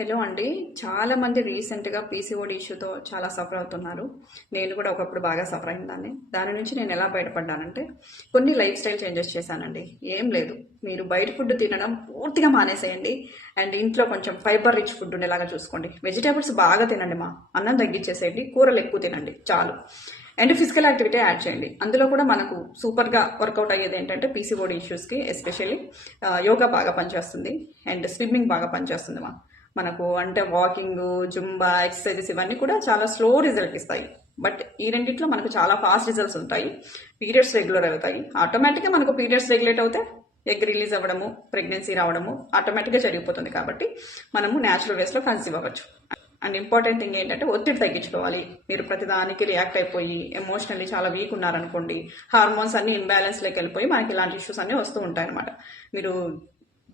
Hello అండి. చాలా మంది రీసెంట్గా పీసీఓడి ఇష్యూతో చాలా సఫర్ అవుతున్నారు. నేను కూడా ఒకప్పుడు బాగా సఫర్ అయిన దాన్ని. దాని నుంచి నేను ఎలా బయటపడ్డానంటే కొన్ని లైఫ్ స్టైల్ చేంజెస్ చేశానండి. ఏం లేదు. మీరు బయట ఫుడ్ తినడం పూర్తిగా మానేసేయండి. అండ్ ఇంట్లో కొంచెం ఫైబర్ రిచ్ ఫుడ్ ఉండేలాగా చూసుకోండి. వెజిటేబుల్స్ బాగా తినండి మా. అన్నం తగ్గించేసేయండి. కూరలు ఎక్కువ తినండి. చాలు. అండ్ ఫిజికల్ యాక్టివిటీ యాడ్ చేయండి. అందులో కూడా మనకు సూపర్గా వర్కౌట్ అయ్యేది ఏంటంటే పీసీఓడి ఇష్యూస్కి ఎస్పెషల్లీ యోగా బాగా పనిచేస్తుంది. అండ్ స్విమ్మింగ్ బాగా పనిచేస్తుంది మా. మనకు అంటే వాకింగ్ జుంబా ఎక్సర్సైజెస్ ఇవన్నీ కూడా చాలా స్లో రిజల్ట్ ఇస్తాయి. బట్ ఈ రెండిట్లో మనకు చాలా ఫాస్ట్ రిజల్ట్స్ ఉంటాయి. పీరియడ్స్ రెగ్యులర్ అవుతాయి. ఆటోమేటిక్గా మనకు పీరియడ్స్ రెగ్యులేట్ అవుతే ఎగ్ రిలీజ్ అవ్వడము ప్రెగ్నెన్సీ రావడము ఆటోమేటిక్గా జరిగిపోతుంది కాబట్టి మనము న్యాచురల్ వేస్లో కన్సీవ్ అవ్వచ్చు. అండ్ ఇంపార్టెంట్ థింగ్ ఏంటంటే ఒత్తిడి తగ్గించుకోవాలి. మీరు ప్రతిదానికి రియాక్ట్ అయిపోయి ఎమోషనల్లీ చాలా వీక్ ఉన్నారనుకోండి హార్మోన్స్ అన్ని ఇంబ్యాలెన్స్లోకి వెళ్ళిపోయి మనకి ఇలాంటి ఇష్యూస్ అన్నీ వస్తూ ఉంటాయి అనమాట మీరు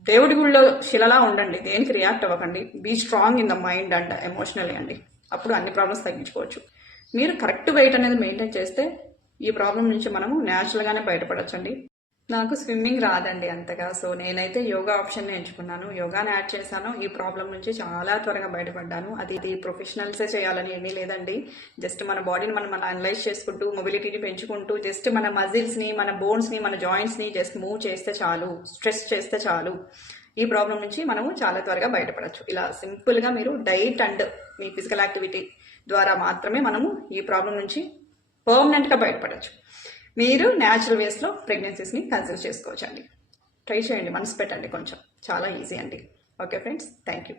దేవుడి గుళ్ళో శిలలా ఉండండి దేనికి రియాక్ట్ అవ్వకండి. Be strong in the mind and emotionally అండి. అప్పుడు అన్ని ప్రాబ్లమ్స్ తగ్గించుకోవచ్చు. మీరు కరెక్ట్ వెయిట్ అనేది మెయింటైన్ చేస్తే ఈ ప్రాబ్లం నుంచి మనము న్యాచురల్గానే బయటపడచ్చండి. నాకు స్విమ్మింగ్ రాదండి అంతగా. సో నేనైతే యోగా ఆప్షన్ ఎంచుకున్నాను. యోగాని యాడ్ చేశాను. ఈ ప్రాబ్లం నుంచి చాలా త్వరగా బయటపడ్డాను. అది ఇది ప్రొఫెషనల్సే చేయాలని ఏమీ లేదండి. జస్ట్ మన బాడీని మనం మనం అనలైజ్ చేసుకుంటూ మొబిలిటీని పెంచుకుంటూ జస్ట్ మన మజిల్స్ని మన బోన్స్ని మన జాయింట్స్ని జస్ట్ మూవ్ చేస్తే చాలు స్ట్రెస్ చేస్తే చాలు. ఈ ప్రాబ్లం నుంచి మనము చాలా త్వరగా బయటపడచ్చు. ఇలా సింపుల్గా మీరు డైట్ అండ్ మీ ఫిజికల్ యాక్టివిటీ ద్వారా మాత్రమే మనము ఈ ప్రాబ్లం నుంచి పర్మనెంట్గా బయటపడచ్చు. మీరు న్యాచురల్ వేస్లో ప్రెగ్నెన్సీస్ని కన్సిడర్ చేసుకోవచ్చండి. ట్రై చేయండి మనసు పెట్టండి కొంచెం. చాలా ఈజీ అండి. Okay friends thank you